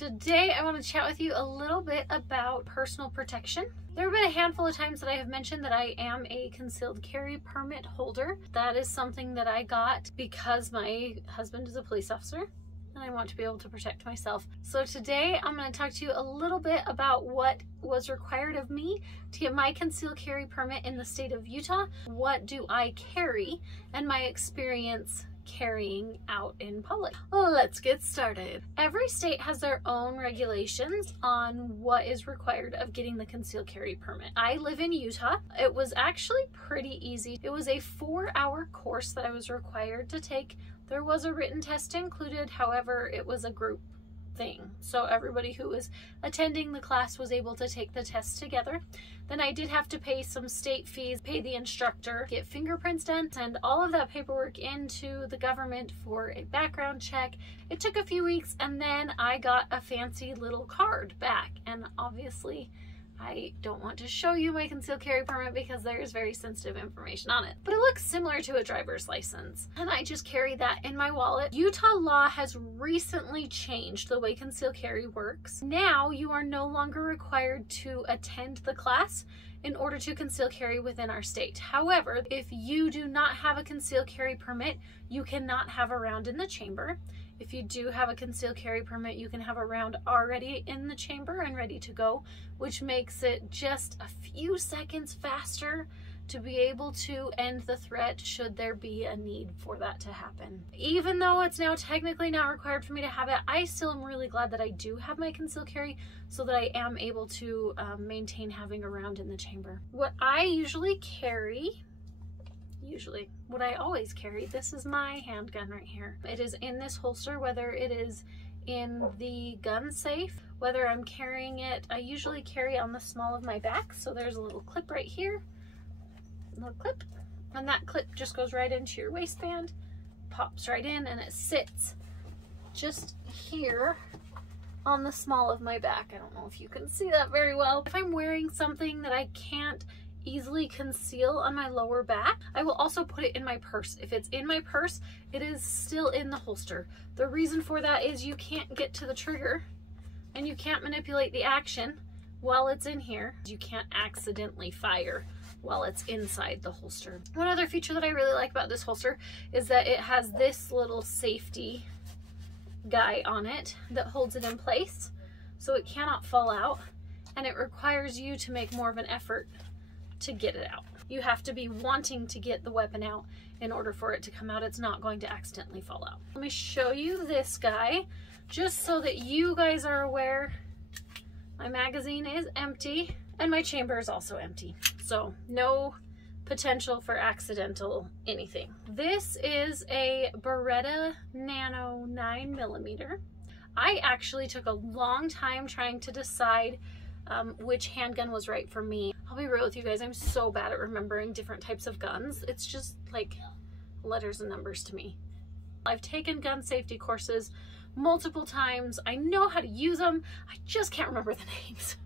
Today I want to chat with you a little bit about personal protection. There have been a handful of times that I have mentioned that I am a concealed carry permit holder. That is something that I got because my husband is a police officer and I want to be able to protect myself. So today I'm going to talk to you a little bit about what was required of me to get my concealed carry permit in the state of Utah. What do I carry and my experience carrying out in public. Let's get started. Every state has their own regulations on what is required of getting the concealed carry permit. I live in Utah. It was actually pretty easy. It was a 4-hour course that I was required to take. There was a written test included, however, it was a group thing. So everybody who was attending the class was able to take the test together. Then I did have to pay some state fees, pay the instructor, get fingerprints done, send all of that paperwork into the government for a background check. It took a few weeks and then I got a fancy little card back, and obviously I don't want to show you my concealed carry permit because there is very sensitive information on it. But it looks similar to a driver's license. And I just carry that in my wallet. Utah law has recently changed the way concealed carry works. Now you are no longer required to attend the class in order to conceal carry within our state. However, if you do not have a concealed carry permit, you cannot have a round in the chamber. If you do have a concealed carry permit, you can have a round already in the chamber and ready to go, which makes it just a few seconds faster to be able to end the threat should there be a need for that to happen. Even though it's now technically not required for me to have it, I still am really glad that I do have my concealed carry so that I am able to maintain having a round in the chamber. What I usually carry, what I always carry, this is my handgun right here. It is in this holster, whether it is in the gun safe, whether I'm carrying it, I usually carry on the small of my back. So there's a little clip right here, little clip, and that clip just goes right into your waistband, pops right in, and it sits just here on the small of my back. I don't know if you can see that very well. If I'm wearing something that I can't easily conceal on my lower back, I will also put it in my purse. If it's in my purse, it is still in the holster. The reason for that is you can't get to the trigger and you can't manipulate the action while it's in here. You can't accidentally fire while it's inside the holster. One other feature that I really like about this holster is that it has this little safety guy on it that holds it in place so it cannot fall out, and it requires you to make more of an effort to get it out. You have to be wanting to get the weapon out in order for it to come out. It's not going to accidentally fall out. Let me show you this guy just so that you guys are aware. My magazine is empty and my chamber is also empty. So no potential for accidental anything. This is a Beretta Nano 9mm. I actually took a long time trying to decide which handgun was right for me. I'll be real with you guys, I'm so bad at remembering different types of guns. It's just like letters and numbers to me. I've taken gun safety courses multiple times. I know how to use them. I just can't remember the names.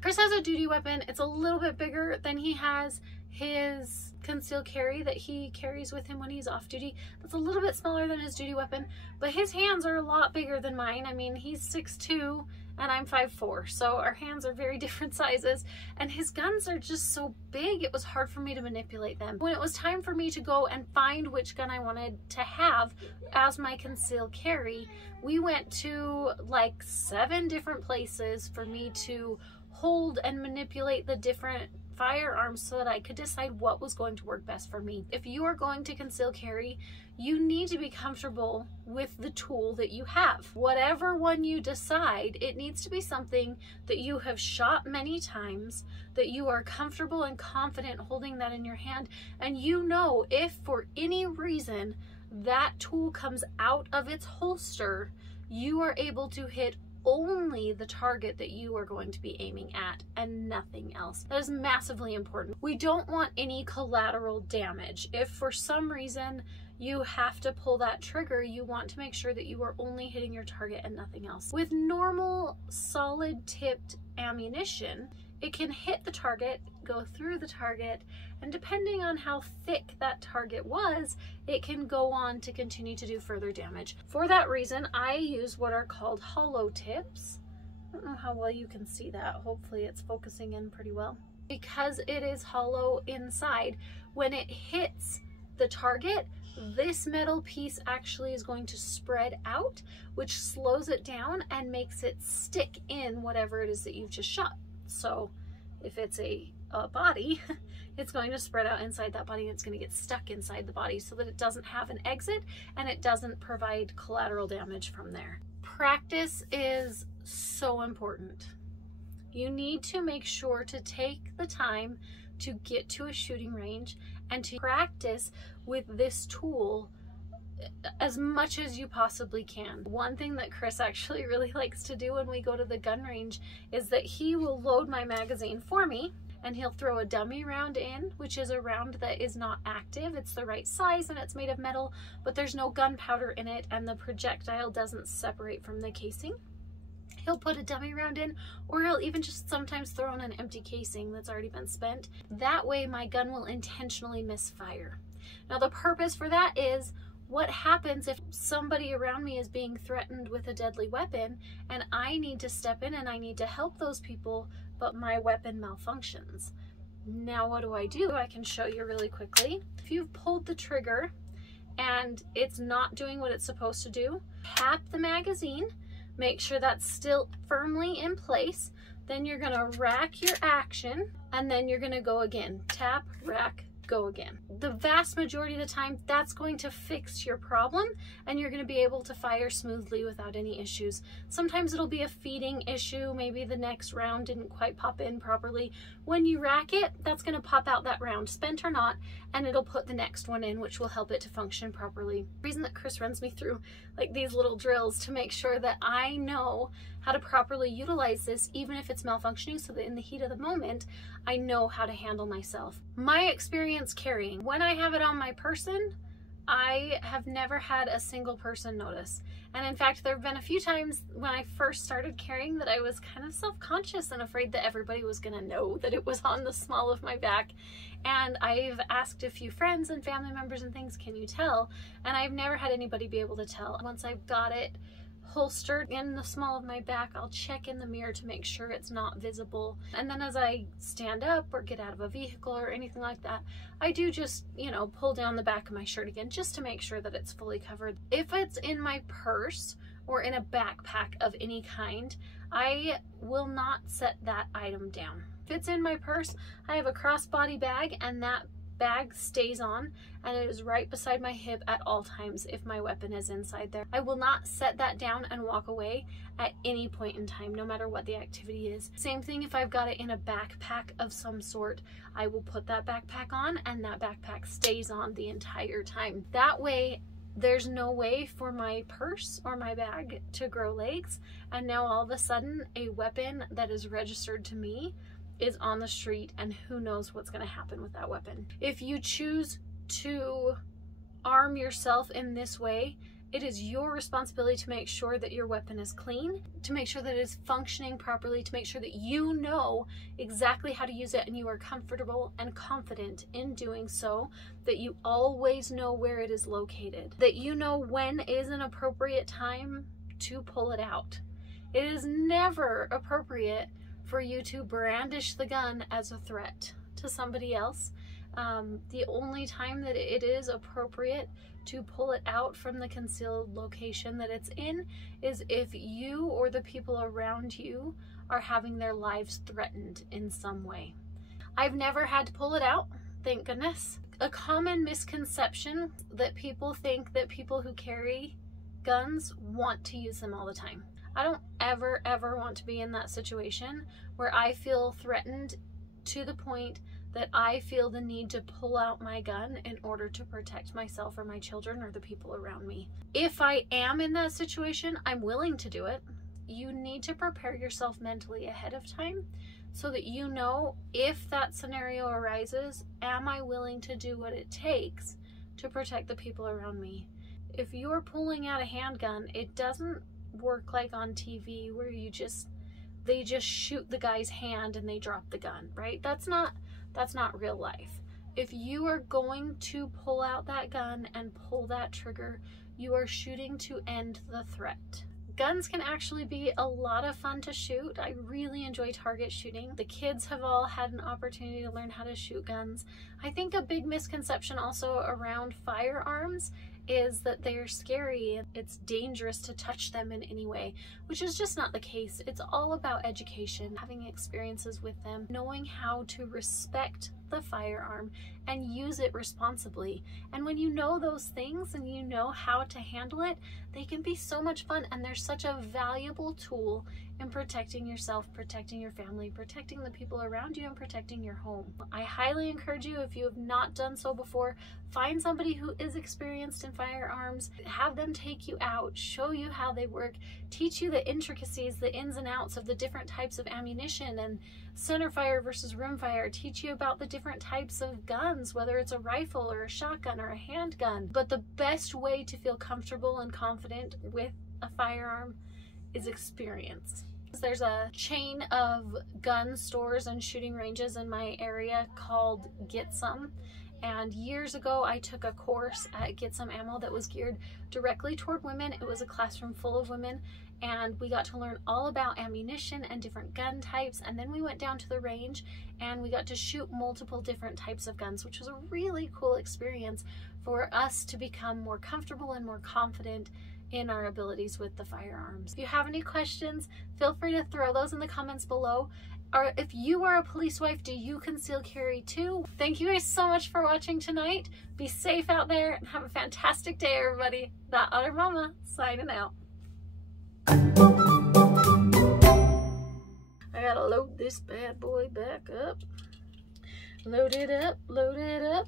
Chris has a duty weapon. It's a little bit bigger than he has his concealed carry that he carries with him when he's off duty. That's a little bit smaller than his duty weapon, but his hands are a lot bigger than mine. I mean, he's 6'2" and I'm 5'4", so our hands are very different sizes, and his guns are just so big, it was hard for me to manipulate them. When it was time for me to go and find which gun I wanted to have as my concealed carry, we went to like 7 different places for me to hold and manipulate the different firearms so that I could decide what was going to work best for me. If you are going to conceal carry, you need to be comfortable with the tool that you have. Whatever one you decide, it needs to be something that you have shot many times, that you are comfortable and confident holding that in your hand, and you know if for any reason that tool comes out of its holster, you are able to hit only the target that you are going to be aiming at and nothing else. That is massively important. We don't want any collateral damage. If for some reason you have to pull that trigger, you want to make sure that you are only hitting your target and nothing else. With normal solid tipped ammunition, it can hit the target, go through the target, and depending on how thick that target was, it can go on to continue to do further damage. For that reason, I use what are called hollow tips. I don't know how well you can see that. Hopefully it's focusing in pretty well. Because it is hollow inside, when it hits the target, this metal piece actually is going to spread out, which slows it down and makes it stick in whatever it is that you've just shot. So if it's a body, it's going to spread out inside that body and it's going to get stuck inside the body so that it doesn't have an exit and it doesn't provide collateral damage from there. Practice is so important. You need to make sure to take the time to get to a shooting range and to practice with this tool as much as you possibly can. One thing that Chris actually really likes to do when we go to the gun range is that he will load my magazine for me, and he'll throw a dummy round in, which is a round that is not active. It's the right size and it's made of metal, but there's no gunpowder in it and the projectile doesn't separate from the casing. He'll put a dummy round in, or he'll even just sometimes throw in an empty casing that's already been spent. That way my gun will intentionally misfire. Now the purpose for that is, what happens if somebody around me is being threatened with a deadly weapon and I need to step in and I need to help those people, but my weapon malfunctions? Now what do? I can show you really quickly. If you've pulled the trigger and it's not doing what it's supposed to do, tap the magazine, make sure that's still firmly in place, then you're gonna rack your action and then you're gonna go again. Tap, rack, go again. The vast majority of the time, that's going to fix your problem and you're going to be able to fire smoothly without any issues. Sometimes it'll be a feeding issue. Maybe the next round didn't quite pop in properly. When you rack it, that's going to pop out that round, spent or not, and it'll put the next one in, which will help it to function properly. The reason that Chris runs me through like these little drills to make sure that I know how to properly utilize this, even if it's malfunctioning, so that in the heat of the moment, I know how to handle myself. My experience carrying, when I have it on my person, I have never had a single person notice. And in fact, there have been a few times when I first started carrying that I was kind of self-conscious and afraid that everybody was gonna know that it was on the small of my back. And I've asked a few friends and family members and things, can you tell? And I've never had anybody be able to tell. Once I've got it holstered in the small of my back, I'll check in the mirror to make sure it's not visible. And then as I stand up or get out of a vehicle or anything like that, I do just, you know, pull down the back of my shirt again just to make sure that it's fully covered. If it's in my purse or in a backpack of any kind, I will not set that item down. If it's in my purse, I have a crossbody bag and that bag stays on and it is right beside my hip at all times if my weapon is inside there. I will not set that down and walk away at any point in time, no matter what the activity is. Same thing if I've got it in a backpack of some sort, I will put that backpack on and that backpack stays on the entire time. That way there's no way for my purse or my bag to grow legs, and now all of a sudden a weapon that is registered to me is on the street and who knows what's going to happen with that weapon. If you choose to arm yourself in this way, it is your responsibility to make sure that your weapon is clean, to make sure that it is functioning properly, to make sure that you know exactly how to use it and you are comfortable and confident in doing so, that you always know where it is located, that you know when is an appropriate time to pull it out. It is never appropriate for you to brandish the gun as a threat to somebody else. The only time that it is appropriate to pull it out from the concealed location that it's in is if you or the people around you are having their lives threatened in some way. I've never had to pull it out, thank goodness. A common misconception that people think that people who carry guns want to use them all the time. I don't ever want to be in that situation where I feel threatened to the point that I feel the need to pull out my gun in order to protect myself or my children or the people around me. If I am in that situation, I'm willing to do it. You need to prepare yourself mentally ahead of time so that you know, if that scenario arises, am I willing to do what it takes to protect the people around me? If you're pulling out a handgun, it doesn't work like on TV where you just they just shoot the guy's hand and they drop the gun, right? That's not real life. If you are going to pull out that gun and pull that trigger, you are shooting to end the threat. Guns can actually be a lot of fun to shoot. I really enjoy target shooting. The kids have all had an opportunity to learn how to shoot guns. I think a big misconception also around firearms is that they're scary. It's dangerous to touch them in any way, which is just not the case. It's all about education, having experiences with them, knowing how to respect the firearm and use it responsibly. And when you know those things and you know how to handle it, they can be so much fun, and they're such a valuable tool in protecting yourself, protecting your family, protecting the people around you, and protecting your home. I highly encourage you, if you have not done so before, find somebody who is experienced in firearms, have them take you out, show you how they work, teach you the intricacies, the ins and outs of the different types of ammunition and center fire versus rim fire, teach you about the different types of guns, whether it's a rifle or a shotgun or a handgun. But the best way to feel comfortable and confident with a firearm is experience. There's a chain of gun stores and shooting ranges in my area called Get Some. And years ago, I took a course at Get Some Ammo that was geared directly toward women. It was a classroom full of women, and we got to learn all about ammunition and different gun types. And then we went down to the range and we got to shoot multiple different types of guns, which was a really cool experience for us to become more comfortable and more confident in our abilities with the firearms. If you have any questions, feel free to throw those in the comments below. Or if you are a police wife, do you conceal carry too? Thank you guys so much for watching tonight. Be safe out there and have a fantastic day, everybody. That Otter Mama signing out. I gotta load this bad boy back up. Load it up, load it up.